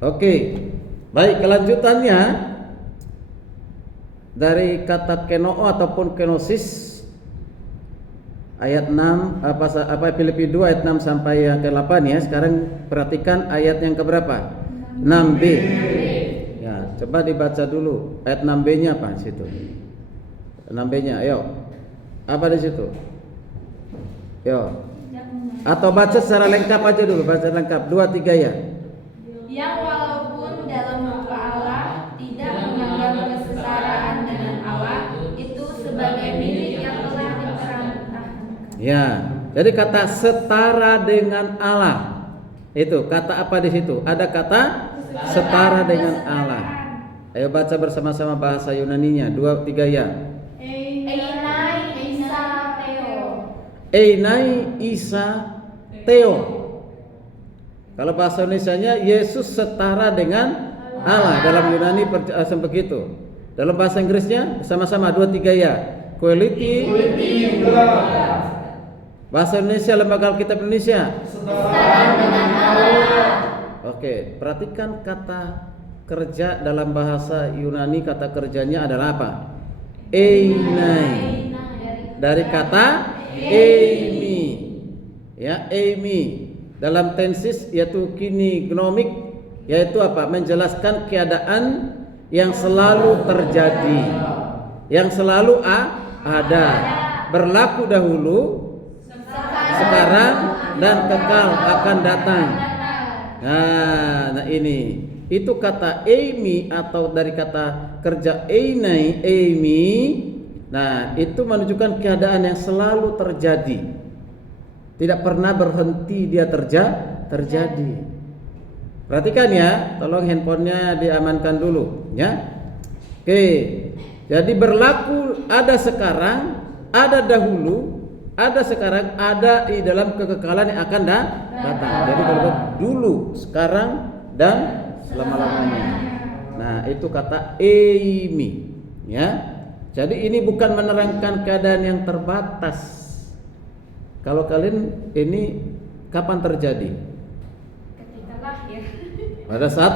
Oke. Baik, kelanjutannya dari kata kenoo ataupun kenosis ayat 6 Filipi 2 ayat 6 sampai yang ke-8 ya. Sekarang perhatikan ayat yang keberapa? 6b. Ya, coba dibaca dulu ayat 6b-nya apa di situ? 6b-nya, ayo. Apa di situ? Yo. Atau baca secara lengkap aja dulu, baca lengkap 2 3 ya. Yang walaupun dalam muka Allah tidak menganggap kesetaraan dengan Allah itu sebagai milik yang telah diperantahkan. Ya, jadi kata setara dengan Allah. Itu kata apa di situ? Ada kata setara dengan Allah. Ayo baca bersama-sama bahasa Yunaninya 2 3 ya. Einai Isa Theo. Einai Isa Theo. Kalau bahasa Indonesianya Yesus setara dengan Allah. Dalam Yunani begitu. Dalam bahasa Inggrisnya sama-sama 2 3 ya. Equality. Bahasa Indonesia, Lembaga Alkitab Indonesia Setara dengan Allah. Oke, perhatikan kata kerja dalam bahasa Yunani, kata kerjanya adalah apa? Einai. Dari kata eimi. Ya, eimi. Dalam tensis yaitu kini gnomik, yaitu apa? Menjelaskan keadaan yang selalu terjadi, yang selalu ada, berlaku dahulu, sekarang dan kekal akan datang. Nah ini itu kata eimi atau dari kata kerja einai, eimi. Nah itu menunjukkan keadaan yang selalu terjadi. Tidak pernah berhenti dia terjadi. Perhatikan ya, tolong handphonenya diamankan dulu ya. Oke, jadi berlaku ada sekarang, ada dahulu, ada sekarang, ada di dalam kekekalan yang akan datang. Jadi berlaku dulu, sekarang dan selama-lamanya. Nah itu kata eimi ya. Jadi ini bukan menerangkan keadaan yang terbatas. Kalau kalian ini kapan terjadi? Ketika lahir. Pada saat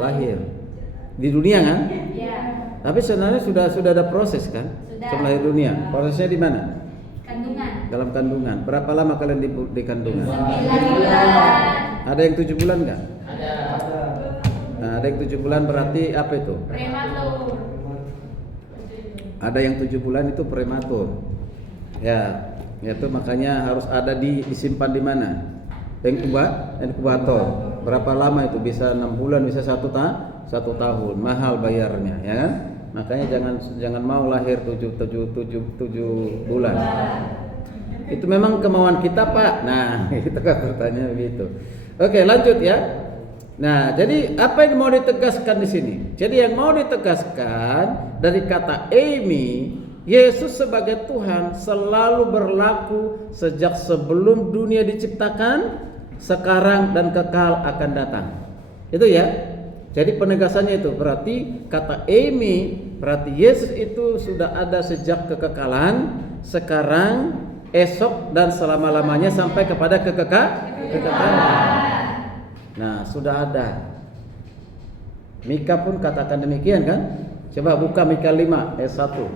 lahir di dunia kan? Ya. Tapi sebenarnya sudah ada proses kan? Sudah. Sebelum lahir dunia. Prosesnya di mana? Kandungan. Dalam kandungan. Berapa lama kalian di kandungan? 9 bulan. Ada yang 7 bulan nggak? Ada. Nah, ada yang 7 bulan berarti apa itu? Prematur. Ada yang 7 bulan itu prematur. Ya. Itu makanya harus ada disimpan di mana? Inkubator. Berapa lama itu? Bisa 6 bulan, bisa 1 tahun. Mahal bayarnya, ya kan? Makanya jangan mau lahir 7 bulan. Itu memang kemauan kita, Pak. Nah, itu kan pertanyaan begitu. Oke, lanjut ya. Nah, jadi apa yang mau ditegaskan di sini? Jadi yang mau ditegaskan dari kata eimi, Yesus sebagai Tuhan selalu berlaku sejak sebelum dunia diciptakan, sekarang dan kekal akan datang. Itu ya. Jadi penegasannya itu berarti kata eimi berarti Yesus itu sudah ada sejak kekekalan, sekarang, esok dan selama-lamanya sampai kepada kekekalan. Nah, sudah ada. Mika pun katakan demikian kan? Coba buka Mika 5 ayat 1.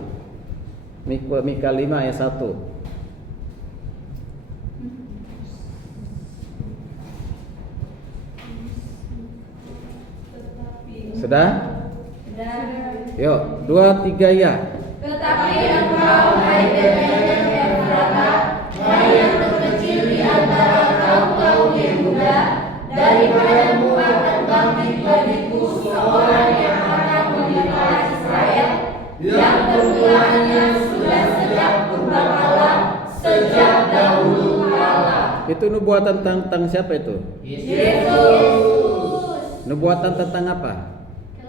Mika 5 ayat 1. Sudah? Yuk, 2 3 ya. Tetapi engkau hai Betlehem Efrata, hai yang terkecil di antara kaum Yehuda, daripadamu akan bangkit bagiku seorang yang akan memelihara Israel, yang permulaannya sudah sejak purbakala, sejak dahulu kala. Itu nubuatan tentang siapa itu? Yesus. Nubuatan tentang apa?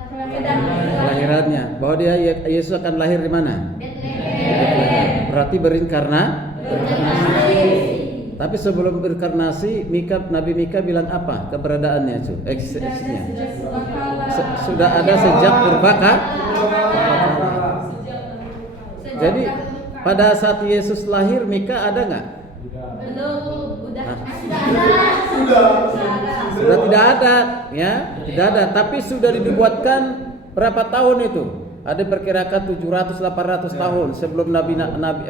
Kelahiran Kelahirannya. Bahwa dia Yesus akan lahir di mana? Betlehem. Berarti berinkarnasi. Tapi sebelum berinkarnasi, Nabi Mika bilang apa? Keberadaannya itu, eksistensinya. Sudah ada sejak purbakala. Jadi pada saat Yesus lahir, Mika ada nggak? Belum, udah Hah? ada. Sudah tidak ada, ya, tidak ada. Tapi sudah dibuatkan berapa tahun itu? Ada perkirakan 700-800 tahun sebelum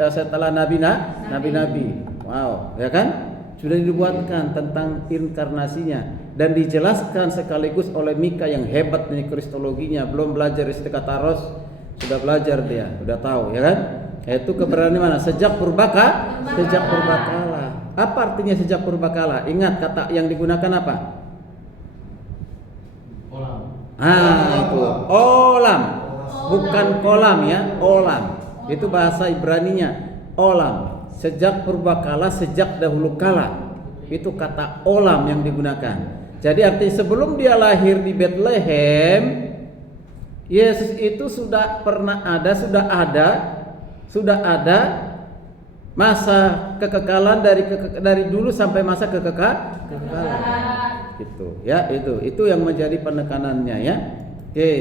setelah nabi-nabi. Wow, ya kan? Sudah dibuatkan tentang inkarnasinya dan dijelaskan sekaligus oleh Mika yang hebat nih kristologinya. Belum belajar istilah taros, sudah belajar dia, sudah tahu, ya kan? Yaitu keberanian mana? Sejak purbakala. Apa artinya sejak purbakala? Ingat kata yang digunakan apa? Olam. Itu olam, bukan kolam ya, olam. Itu bahasa Ibraninya, olam. Sejak purbakala, sejak dahulu kala. Itu kata olam yang digunakan. Jadi artinya sebelum dia lahir di Bethlehem, Yesus itu sudah pernah ada, sudah ada masa kekekalan dari dulu sampai masa kekekalan. Gitu ya, itu yang menjadi penekanannya ya. Oke.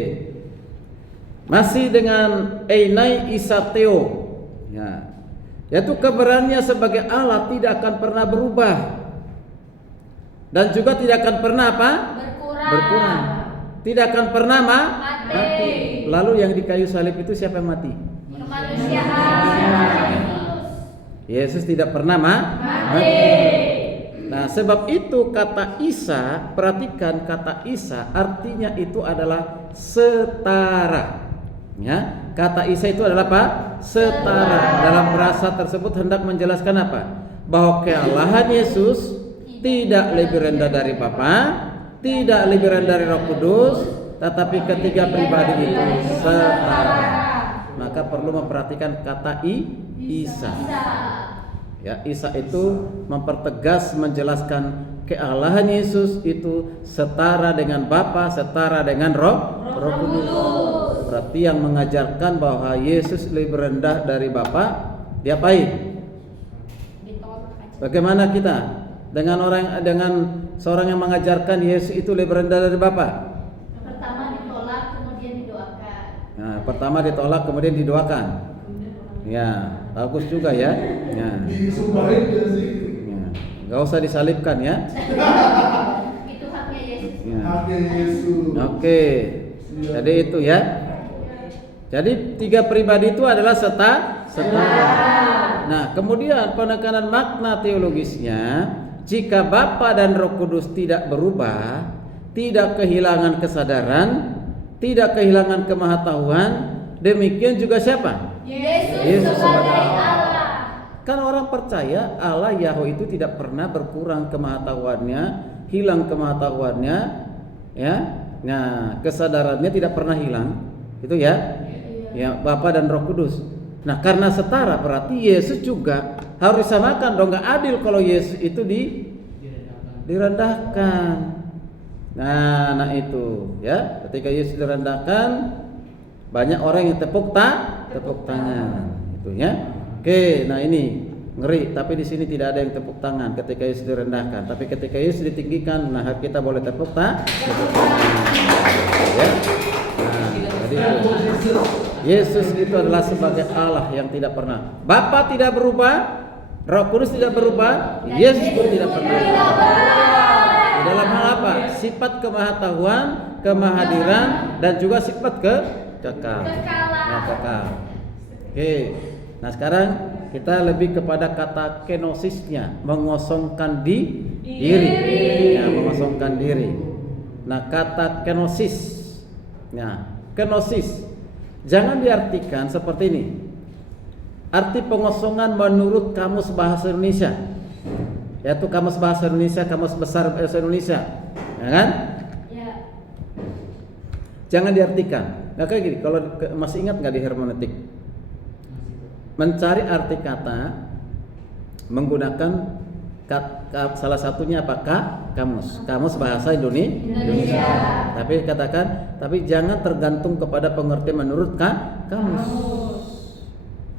Masih dengan Einai Isateo. Ya. Yaitu keberaniannya sebagai Allah tidak akan pernah berubah. Dan juga tidak akan pernah apa? Berkurang. Tidak akan pernah mati. Lalu yang di kayu salib itu siapa yang mati? Kemanusiaan. Yesus tidak pernah mati. Nah, sebab itu kata Isa, perhatikan kata Isa artinya itu adalah setara. Ya, kata Isa itu adalah apa? Setara. Dalam bahasa tersebut hendak menjelaskan apa? Bahwa kealahan Yesus tidak lebih rendah dari Bapa, tidak lebih rendah dari Roh Kudus, tetapi ketiga pribadi itu setara. Maka perlu memperhatikan kata Isa. Ya, Isa itu mempertegas menjelaskan kealahan Yesus itu setara dengan Bapa, setara dengan Roh Kudus. Berarti yang mengajarkan bahwa Yesus lebih rendah dari Bapa, diapain? Bagaimana kita dengan seorang yang mengajarkan Yesus itu lebih rendah dari Bapa? Pertama ditolak, kemudian didoakan. Nah, pertama ditolak kemudian didoakan. Ya, bagus juga ya. Ya. Disumpahin gak sih? Ya. Gak usah disalibkan ya. Itu haknya Yesus. Ya. Haknya Yesus. Oke. Jadi itu ya. Jadi tiga pribadi itu adalah setara. Nah, kemudian penekanan makna teologisnya, jika Bapa dan Roh Kudus tidak berubah, tidak kehilangan kesadaran, tidak kehilangan kemahatauan, demikian juga siapa? Yesus sebagai Allah. Kan orang percaya Allah Yahweh itu tidak pernah berkurang kemahatauannya, hilang kemahatauannya, ya. Nah, kesadarannya tidak pernah hilang. Itu ya. Ya, Bapa dan Roh Kudus. Nah, karena setara berarti Yesus juga harus disamakan dong. Gak adil kalau Yesus itu direndahkan. Nah itu ya. Ketika Yesus direndahkan, banyak orang yang tepuk tangan. Itu ya. Oke, nah ini ngeri. Tapi di sini tidak ada yang tepuk tangan ketika Yesus direndahkan. Tapi ketika Yesus ditinggikan, nah kita boleh tepuk tangan. Ya. Nah, jadi itu. Yesus itu adalah sebagai Allah yang tidak pernah. Bapa tidak berubah, Roh Kudus tidak berubah, Yesus pun tidak pernah berubah. Di dalam hal apa? Sifat kemahatauan, kemahadiran, dan juga sifat kekal. Nah, kekal. Oke. Nah, sekarang kita lebih kepada kata kenosisnya, mengosongkan diri. Ya, mengosongkan diri. Nah, kata kenosis. Nah, kenosis jangan diartikan seperti ini. Arti pengosongan menurut Kamus Bahasa Indonesia, yaitu Kamus Bahasa Indonesia, Kamus Besar Bahasa Indonesia, ya kan? Ya. Jangan diartikan. Nah, kayak gini, kalau masih ingat nggak di hermeneutik? Mencari arti kata menggunakan salah satunya apakah kamus bahasa Indonesia. Tapi katakan, tapi jangan tergantung kepada pengertian menurut kamus.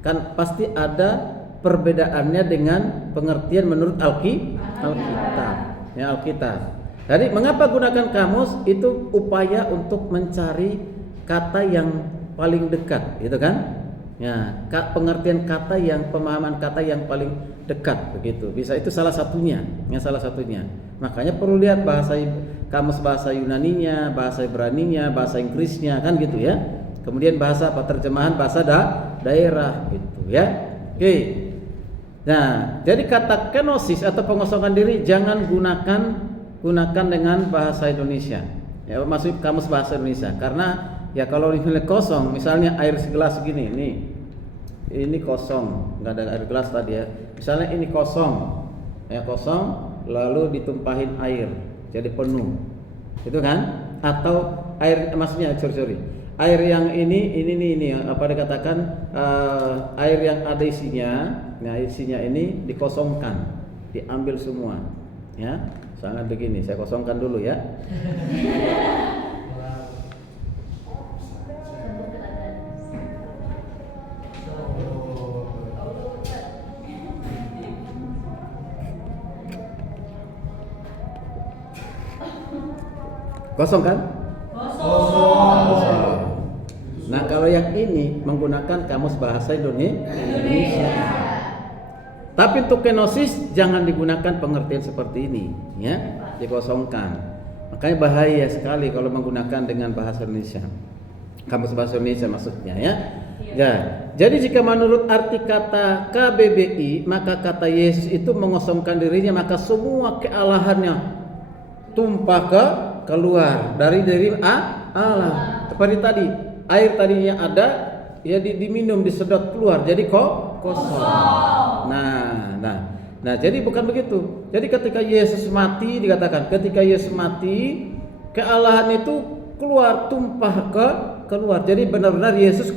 Kan pasti ada perbedaannya dengan pengertian menurut Alkitab. Ya, Alkitab. Jadi mengapa gunakan kamus? Itu upaya untuk mencari kata yang paling dekat, gitu kan? Ya, pengertian kata yang pemahaman kata yang paling dekat begitu. Bisa itu salah satunya, salah satunya. Makanya perlu lihat kamus bahasa Yunaninya, bahasa Ibraninya, bahasa Inggrisnya kan gitu ya. Kemudian bahasa terjemahan bahasa daerah gitu ya. Oke. Nah, jadi kata kenosis atau pengosongan diri jangan gunakan dengan bahasa Indonesia. Ya, maksud kamus bahasa Indonesia karena ya kalau misalnya kosong, misalnya air segelas segini, ini kosong, nggak ada air gelas tadi ya. Misalnya ini kosong, ya kosong, lalu ditumpahin air, jadi penuh, itu kan? Atau air, maksudnya sorry, air yang ini apa dikatakan air yang ada isinya, nah isinya ini dikosongkan, diambil semua, ya. Sangat begini, saya kosongkan dulu ya. Kosong kan? Kosong. Nah kalau yang ini menggunakan kamus bahasa Indonesia. Tapi untuk kenosis jangan digunakan pengertian seperti ini, ya, dikosongkan. Makanya bahaya sekali kalau menggunakan dengan bahasa Indonesia, kamus bahasa Indonesia maksudnya, ya. Ya, jadi jika menurut arti kata KBBI maka kata Yesus itu mengosongkan dirinya, maka semua kealahannya tumpah keluar dari Allah. Seperti tadi, air tadi yang ada ya diminum, disedot keluar, jadi kosong. Nah, jadi bukan begitu. Jadi ketika Yesus mati dikatakan, ketika Yesus mati kealahan itu keluar, tumpah keluar. Jadi benar-benar Yesus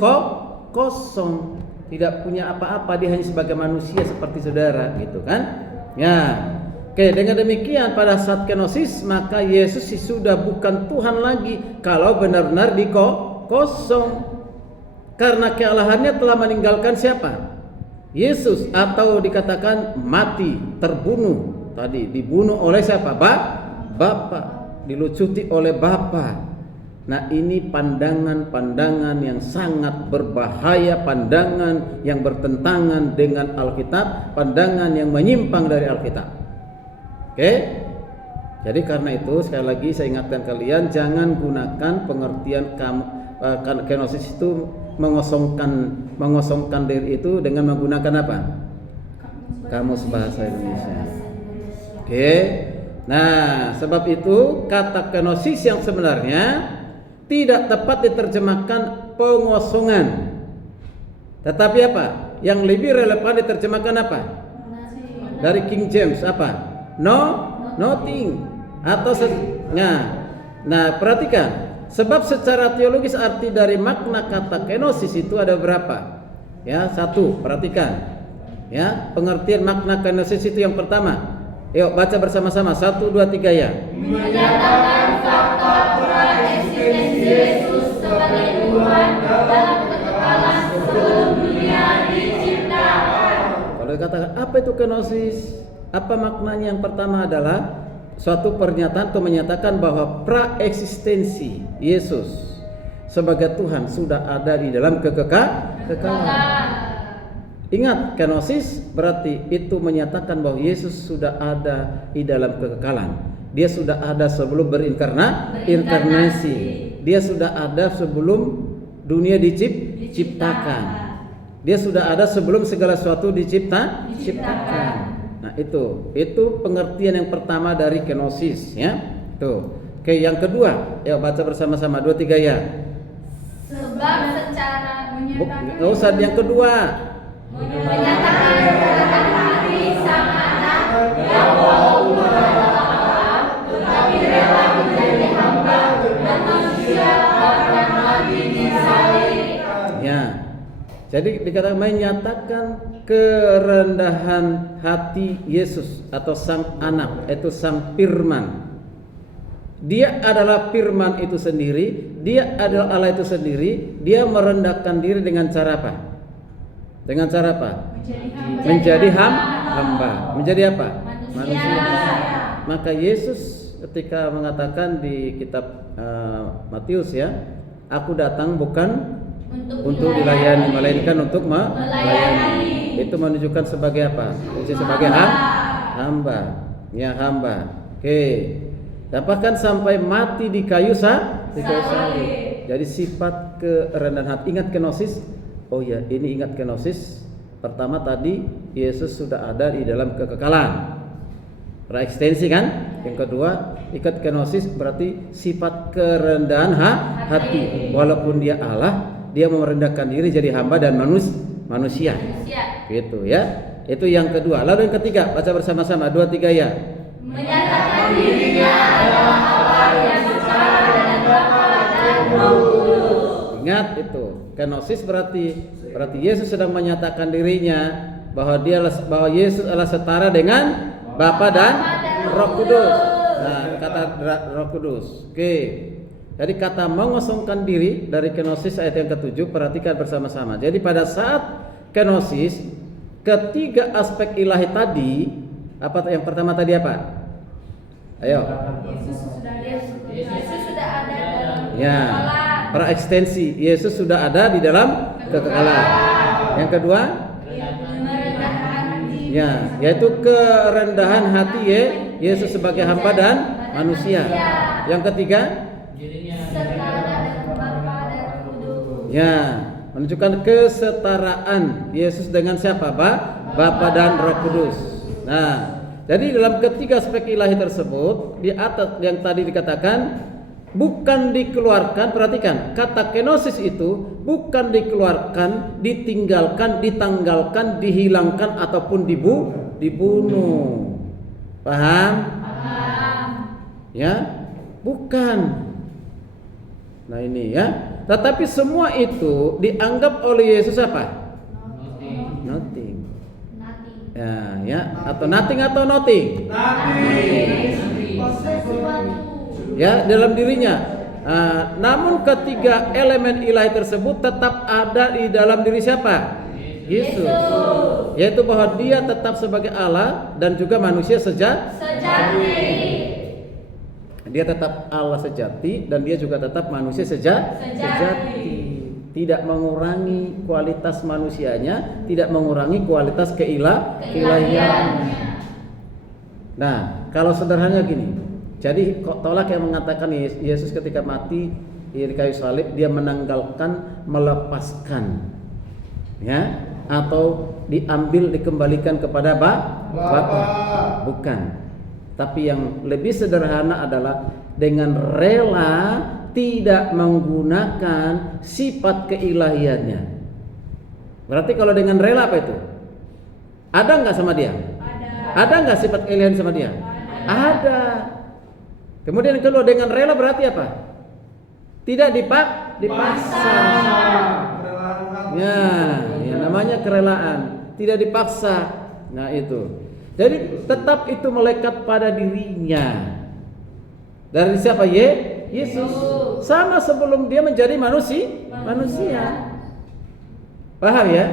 kosong, tidak punya apa-apa, dia hanya sebagai manusia seperti saudara, gitu kan? Ya. Oke, dengan demikian pada saat kenosis maka Yesus sudah bukan Tuhan lagi kalau benar-benar kosong. Karena kealahannya telah meninggalkan siapa? Yesus, atau dikatakan mati, terbunuh. Tadi dibunuh oleh siapa? Bapa, dilucuti oleh Bapa. Nah, ini pandangan-pandangan yang sangat berbahaya, pandangan yang bertentangan dengan Alkitab, pandangan yang menyimpang dari Alkitab. Oke, jadi karena itu sekali lagi saya ingatkan kalian jangan gunakan pengertian kenosis itu mengosongkan diri itu dengan menggunakan apa? Kamus bahasa Indonesia. Oke, nah sebab itu kata kenosis yang sebenarnya tidak tepat diterjemahkan pengosongan, tetapi apa? Yang lebih relevan diterjemahkan apa? Dari King James apa? Nothing atau nah perhatikan, sebab secara teologis arti dari makna kata kenosis itu ada berapa? Ya, satu, perhatikan. Ya, pengertian makna kenosis itu yang pertama. Yuk baca bersama-sama, 1, 2, 3 ya. Menyatakan fakta pra-eksistensi Yesus sebagai Tuhan dalam kekekalan sebelum dunia diciptakan. Kalau dikatakan apa itu kenosis? Apa maknanya? Yang pertama adalah suatu pernyataan atau menyatakan bahwa praeksistensi Yesus sebagai Tuhan sudah ada di dalam kekekalan. Ingat, kenosis berarti itu menyatakan bahwa Yesus sudah ada di dalam kekekalan. Dia sudah ada sebelum berinkarnasi. Dia sudah ada sebelum dunia diciptakan. Dia sudah ada sebelum segala sesuatu diciptakan. Nah, itu pengertian yang pertama dari kenosis, ya. Tuh. Oke, yang kedua, ya baca bersama-sama 2, 3 ya. Sebab secara Nggak usah yang kedua. menyatakan kedatangan hati sang anak yang walaupun adalah Allah tetapi rela menjadi hamba dan manusia bahkan mati disalib. Ya. Jadi dikatakan menyatakan kerendahan hati Yesus atau sang anak, itu sang firman. Dia adalah firman itu sendiri, dia adalah Allah itu sendiri. Dia merendahkan diri dengan cara apa? Dengan cara apa? Menjadi hamba. Menjadi apa? Manusia. Maka Yesus ketika mengatakan di kitab Matius ya, aku datang bukan untuk dilayani, melainkan untuk melayani. Itu menunjukkan sebagai apa? Sebagai hamba. Ya, hamba. Oke. Bahkan sampai mati di kayu salib. Jadi sifat kerendahan hati. Ingat kenosis? Oh ya, ini ingat kenosis. Pertama tadi Yesus sudah ada di dalam kekekalan. Ekstensi kan? Yang kedua, ikat kenosis berarti sifat kerendahan hati. Walaupun dia Allah, dia merendahkan diri jadi hamba dan manusia. Gitu ya. Itu yang kedua. Lalu yang ketiga, baca bersama-sama 2 3 ya. Menyatakan dirinya adalah Allah yang Esa dan Bapa dan Roh Kudus. Ingat itu. Kenosis berarti Yesus sedang menyatakan dirinya bahwa Yesus adalah setara dengan Bapa dan Roh Kudus. Nah, kata Roh Kudus. Oke. Jadi kata mengosongkan diri dari kenosis ayat yang ke-7, perhatikan bersama-sama. Jadi pada saat kenosis, ketiga aspek ilahi tadi, apa yang pertama tadi apa? Ayo. Yesus sudah ada dalam Ya. kekekalan. Praekstensi, Yesus sudah ada di dalam kekekalan. Yang kedua? Merendahkan diri. Ya, yaitu kerendahan hati Yesus sebagai hamba dan manusia. Yang ketiga? Setara dengan Bapa dan Roh Kudus. Ya, menunjukkan kesetaraan Yesus dengan siapa? Bapa dan Roh Kudus. Nah, jadi dalam ketiga aspek ilahi tersebut, di atas yang tadi dikatakan bukan dikeluarkan, perhatikan, kata kenosis itu bukan dikeluarkan, ditinggalkan, ditanggalkan, dihilangkan ataupun dibunuh. Paham? Ya? Bukan. Nah ini ya. Tetapi semua itu dianggap oleh Yesus apa? Nothing. Ya, atau nothing atau nothing. Ya, dalam dirinya. Namun ketiga elemen ilahi tersebut tetap ada di dalam diri siapa? Yesus. Yaitu bahwa dia tetap sebagai Allah dan juga manusia sejati. Dia tetap Allah sejati dan dia juga tetap manusia sejati. Tidak mengurangi kualitas manusianya, tidak mengurangi kualitas keilahiannya. Nah, kalau sederhananya gini. Jadi tolak yang mengatakan Yesus ketika mati di kayu salib dia menanggalkan, melepaskan, ya, atau diambil dikembalikan kepada Bapa. Bukan. Tapi yang lebih sederhana adalah dengan rela tidak menggunakan sifat keilahiannya. Berarti kalau dengan rela apa itu? Ada nggak sama dia? Ada nggak sifat keilahian sama dia? Ada. Kemudian kalau dengan rela berarti apa? Tidak dipaksa. Ya, namanya kerelaan. Tidak dipaksa. Nah itu. Jadi tetap itu melekat pada dirinya. Dari siapa? Yesus. Sama sebelum dia menjadi manusia. Paham ya?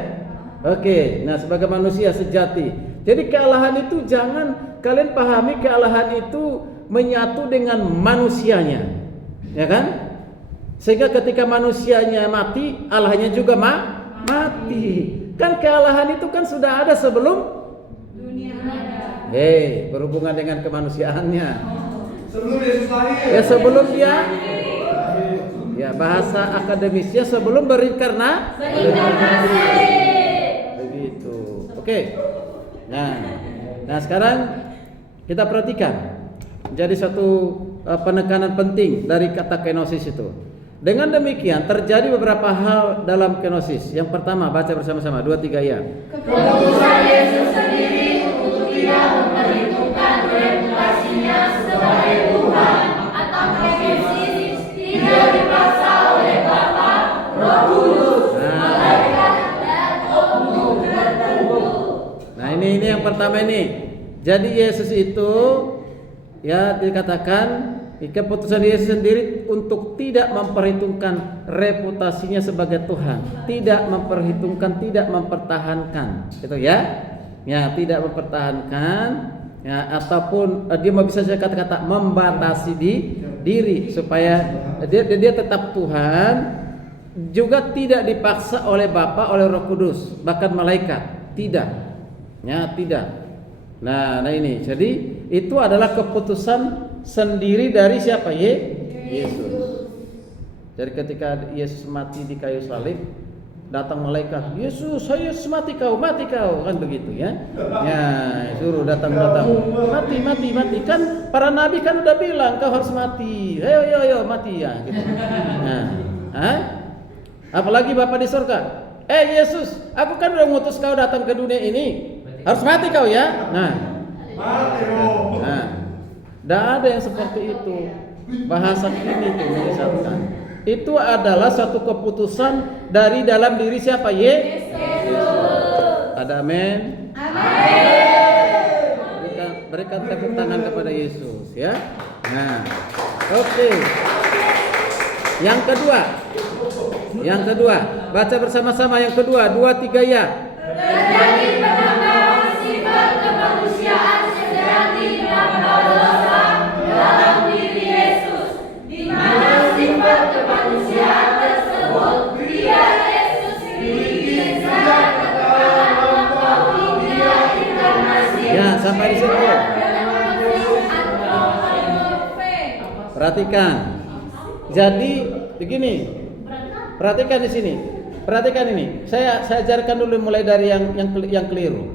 Oke. Nah, sebagai manusia sejati. Jadi kealahan itu jangan kalian pahami kealahan itu menyatu dengan manusianya. Ya kan? Sehingga ketika manusianya mati, Allahnya juga mati. Kan kealahan itu kan sudah ada sebelum berhubungan dengan kemanusiaannya. Sebelum Yesus lahir. Ya sebelum dia. Ya bahasa akademisnya sebelum berinkarnasi. Begitu. Oke. Nah sekarang kita perhatikan. Jadi satu penekanan penting dari kata kenosis itu. Dengan demikian terjadi beberapa hal dalam kenosis. Yang pertama baca bersama-sama 2 3 ya. Keputusan Yesus sendiri untuk tidak memperhitungkan reputasinya sebagai Tuhan atau kenosis tidak dipaksa oleh Bapa, Roh Kudus, malaikat dan oknum tertentu. Nah ini yang pertama ini. Jadi Yesus itu ya dikatakan keputusan Yesus sendiri untuk tidak memperhitungkan reputasinya sebagai Tuhan, tidak memperhitungkan, tidak mempertahankan, gitu ya. Ya, tidak mempertahankan, ya, ataupun dia bisa saya kata-kata membatasi diri supaya dia tetap Tuhan, juga tidak dipaksa oleh Bapa, oleh Roh Kudus, bahkan malaikat. Tidak. Ya, tidak. Nah ini. Jadi itu adalah keputusan sendiri dari siapa? Yesus. Jadi ketika Yesus mati di kayu salib, datang malaikat, Yesus mati kau, kan begitu ya. Ya, suruh datang, mati. Kan para nabi kan udah bilang kau harus mati. Ayo mati ya. Gitu. Nah, apalagi Bapa di surga. Yesus, aku kan udah ngutus kau datang ke dunia ini, harus mati kau ya. Nah, tidak ada yang seperti itu. Bahasa ini tuh menyesatkan. Itu adalah satu keputusan dari dalam diri siapa? Yesus. Ada amin? Berikan tepuk tangan kepada Yesus ya. Nah, oke. Yang kedua, baca bersama-sama yang kedua, 2, 3 ya. Terjadi penambahan sifat kemanusiaan sejati tanpa dosa dalam diri Yesus, di mana sifat kemanusiaan tersebut Dia Yesus miliki secara kekekalan melampaui Dia inkarnasi. Ya, sampai di situ. Perhatikan. Jadi begini. Perhatikan di sini. Perhatikan ini. Saya ajarkan dulu mulai dari yang keliru.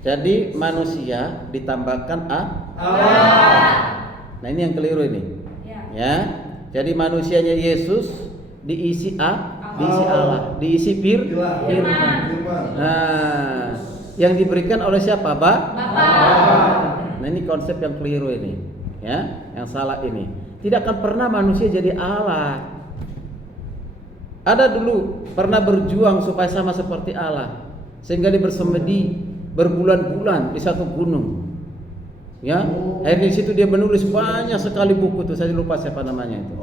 Jadi manusia ditambahkan Allah. Nah, ini yang keliru ini. Ya. Jadi manusianya Yesus diisi Allah, diisi firman. Nah, yang diberikan oleh siapa? Bapa. Nah, ini konsep yang keliru ini. Ya, yang salah ini. Tidak akan pernah manusia jadi Allah. Ada dulu pernah berjuang supaya sama seperti Allah, sehingga dia bersemedi berbulan-bulan di satu gunung. Ya, akhirnya di situ dia menulis banyak sekali buku tuh, saya lupa siapa namanya itu.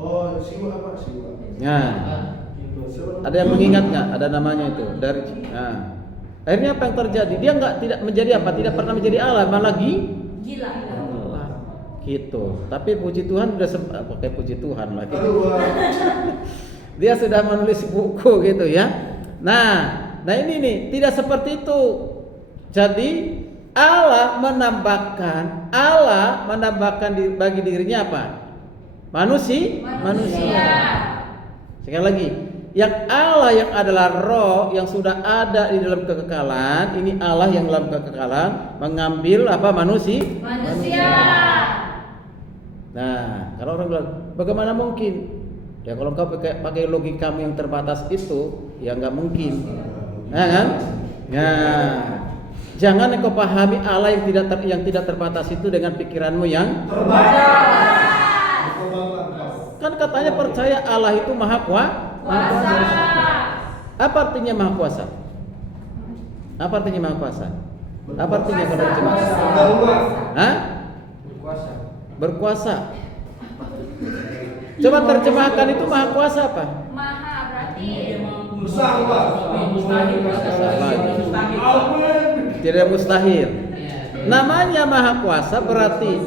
Siwa. Ya, ada yang mengingat nggak? Ada namanya itu dari. Nah, akhirnya apa yang terjadi? Dia tidak menjadi apa? Tidak pernah menjadi Allah, malah gila. Gitu. Tapi puji Tuhan sudah pakai puji Tuhan lagi. Dia sudah menulis buku gitu ya. Nah ini nih tidak seperti itu. Jadi Allah menambahkan bagi dirinya apa? Manusia. Sekali lagi, yang Allah yang adalah Roh yang sudah ada di dalam kekekalan, ini Allah yang dalam kekekalan mengambil apa? Manusia. Nah, kalau orang bilang, bagaimana mungkin? Ya kalau kau pakai logikamu yang terbatas itu, ya nggak mungkin, ya kan? Ya, jangan engkau pahami Allah yang tidak terbatas itu dengan pikiranmu yang terbatas. Kan katanya percaya Allah itu maha kuasa. Apa artinya maha kuasa? Apa artinya maha kuasa? Apa artinya kalau terjemahkan? Berkuasa. Coba terjemahkan itu maha kuasa apa? Maha berarti Besar, Pak. Tidak mustahil. Namanya maha kuasa berarti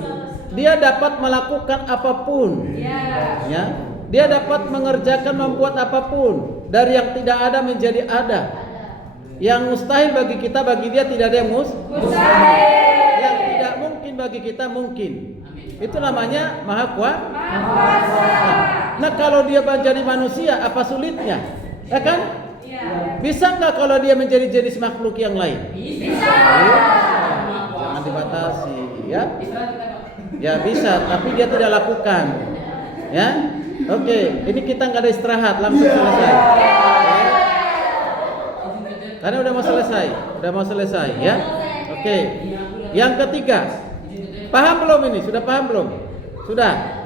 dia dapat melakukan apapun. Ya. Dia dapat mengerjakan, membuat apapun. Dari yang tidak ada menjadi ada. Yang mustahil bagi kita, bagi dia tidak ada yang mustahil. Yang tidak mungkin bagi kita mungkin. Itu namanya maha kuasa. Nah kalau dia menjadi manusia, apa sulitnya? Ya kan? Bisa nggak kalau dia menjadi jenis makhluk yang lain? Bisa. Jangan dibatasi, ya. Ya bisa, tapi dia tidak lakukan. Ya, oke. Ini kita nggak ada istirahat, langsung selesai. Karena udah mau selesai, ya. Oke. Yang ketiga. Paham belum ini? Sudah paham belum? Sudah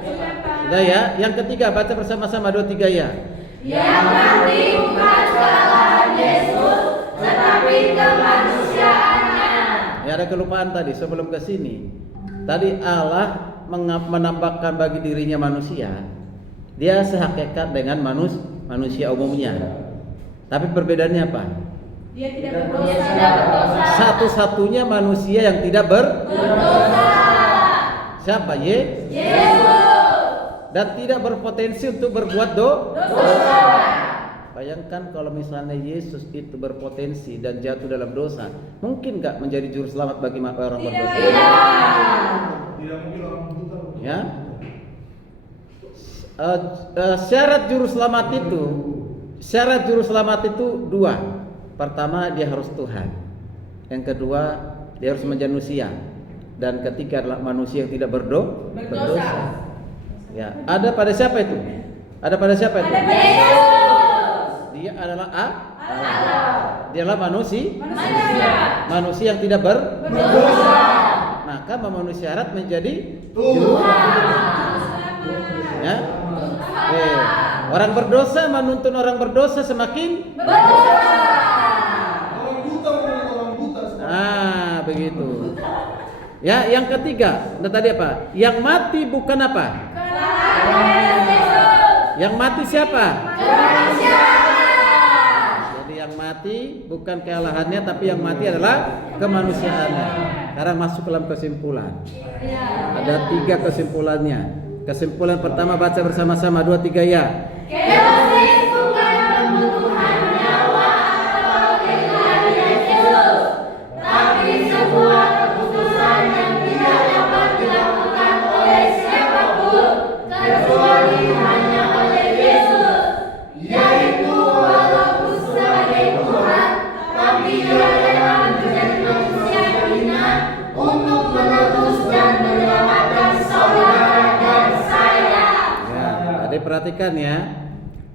ya. Yang ketiga baca bersama-sama 2, 3 ya. Yang berarti bukan kesalahan Yesus, tetapi kemanusiaannya. Ya ada kelupaan tadi sebelum ke sini. Tadi Allah menambahkan bagi dirinya manusia. Dia sehakikat dengan manusia umumnya. Tapi perbedaannya apa? Dia tidak berdosa. Satu-satunya manusia yang tidak berdosa. Siapa? Yesus. dan tidak berpotensi untuk berbuat dosa. Bayangkan kalau misalnya Yesus itu berpotensi dan jatuh dalam dosa, mungkin nggak menjadi juru selamat bagi orang berdosa? Tidak mungkin orang buta. Ya. Syarat juru selamat itu dua. Pertama, dia harus Tuhan. Yang kedua, dia harus menjadi manusia. Dan ketiga adalah manusia yang tidak berdosa. Ya, ada pada siapa itu? Ada pada siapa itu? Dia adalah Allah. Dia adalah manusia yang tidak berdosa. Maka memenuhi syarat menjadi Tuhan. Ya. Orang berdosa menuntun orang berdosa semakin berdosa. Orang buta menurut orang buta. Begitu. Ya, yang ketiga, tadi apa? Yang mati bukan apa? Yang mati siapa? Jadi yang mati bukan kealahannya, tapi yang mati adalah kemanusiaannya. Sekarang masuk dalam kesimpulan. Ada 3 kesimpulannya. Kesimpulan pertama baca bersama-sama 2, 3 ya. Kenosis bukan pembunuhan nyawa atau kehilangan Yesus, tapi sebuah keputusan yang tidak dapat dilakukan oleh siapapun kecuali hanya oleh Yesus, yaitu walaupun sebagai Tuhan, tapi Dia rela menjadi manusia yang hina untuk menebus dan menyelamatkan saudara dan saya. Jadi perhatikan ya.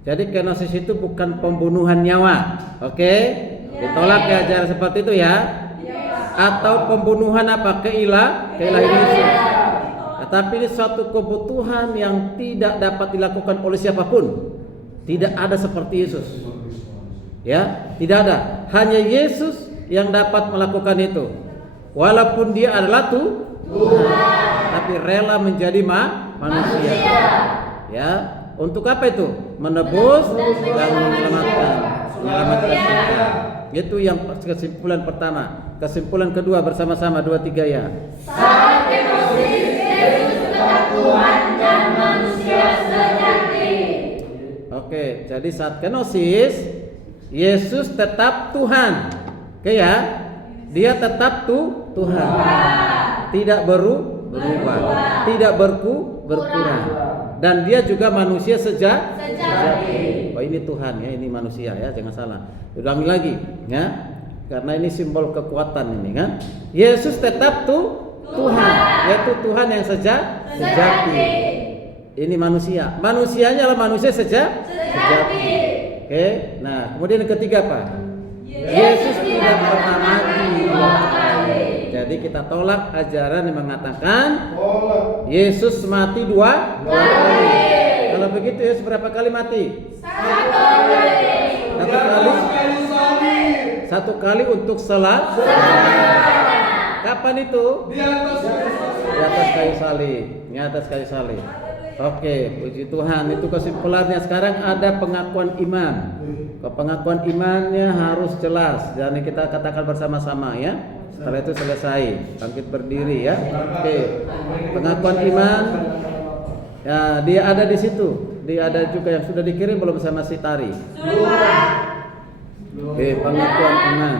Jadi kenosis itu bukan pembunuhan nyawa. Oke? Ditolak ya ajaran seperti itu ya. Atau pembunuhan apa? Keilahian Yesus. Tetapi ini suatu kebutuhan yang tidak dapat dilakukan oleh siapapun. Tidak ada seperti Yesus. Ya, tidak ada. Hanya Yesus yang dapat melakukan itu. Walaupun dia adalah Tuhan, tapi rela menjadi manusia. Ya, untuk apa itu? Menebus dan menyelamatkan kita. Itu yang kesimpulan pertama. Kesimpulan kedua bersama-sama 2, 3 ya. Saat kenosis, Yesus tetap Tuhan dan manusia sejati. Oke, jadi saat kenosis Yesus tetap Tuhan. Oke ya. Dia tetap Tuhan. Tidak berubah, tidak berkurang. Dan dia juga manusia sejati. Oh, ini Tuhan ya, ini manusia ya, jangan salah. Ulangi lagi ya. Karena ini simbol kekuatan ini kan. Yesus tetap Tuhan, yaitu Tuhan yang sejati. Ini manusia. Manusianya adalah manusia sejati. Oke. Nah, kemudian yang ketiga apa? Yesus tidak pernah mati. Jadi kita tolak ajaran yang mengatakan Yesus mati dua kali. Kalau begitu Yesus berapa kali mati? Satu kali untuk Kapan itu? Di atas kayu salib. Di atas kayu salib. Oke, puji Tuhan. Itu kesimpulannya. Sekarang ada pengakuan iman. Pengakuan imannya harus jelas. Dan kita katakan bersama-sama ya. Setelah itu selesai, bangkit berdiri ya. Oke. Pengakuan iman. Ya, dia ada di situ. Dia ada juga yang sudah dikirim belum sama si Tari. Oke, pengakuan iman.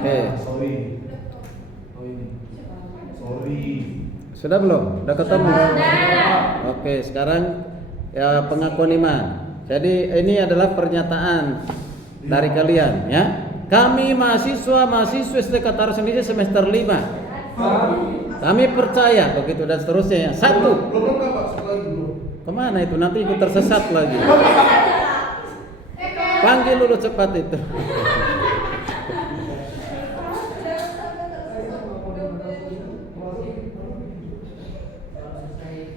Oke. Sudah belum? Sudah ketemu? Oke, sekarang ya pengakuan iman. Jadi ini adalah pernyataan dari kalian ya. Kami mahasiswa Sekretaris Indonesia semester 5. Kami percaya begitu dan seterusnya ya. 1. Kemana itu? Nanti ikut tersesat lagi. Panggil dulu cepat itu.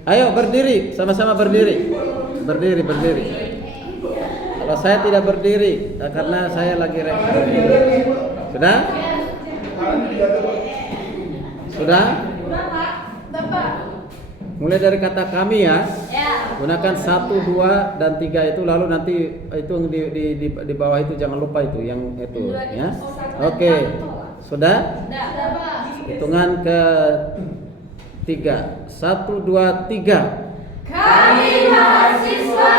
Ayo berdiri, sama-sama berdiri. Berdiri. Kalau saya tidak berdiri karena saya lagi rekor. Sudah? Sudah? Mulai dari kata kami ya. Gunakan 1, 2 dan 3 itu, lalu nanti itu di bawah itu jangan lupa itu yang itu ya. Oke. Sudah? Hitungan ke 3. 1, 2, 3. Kami mahasiswa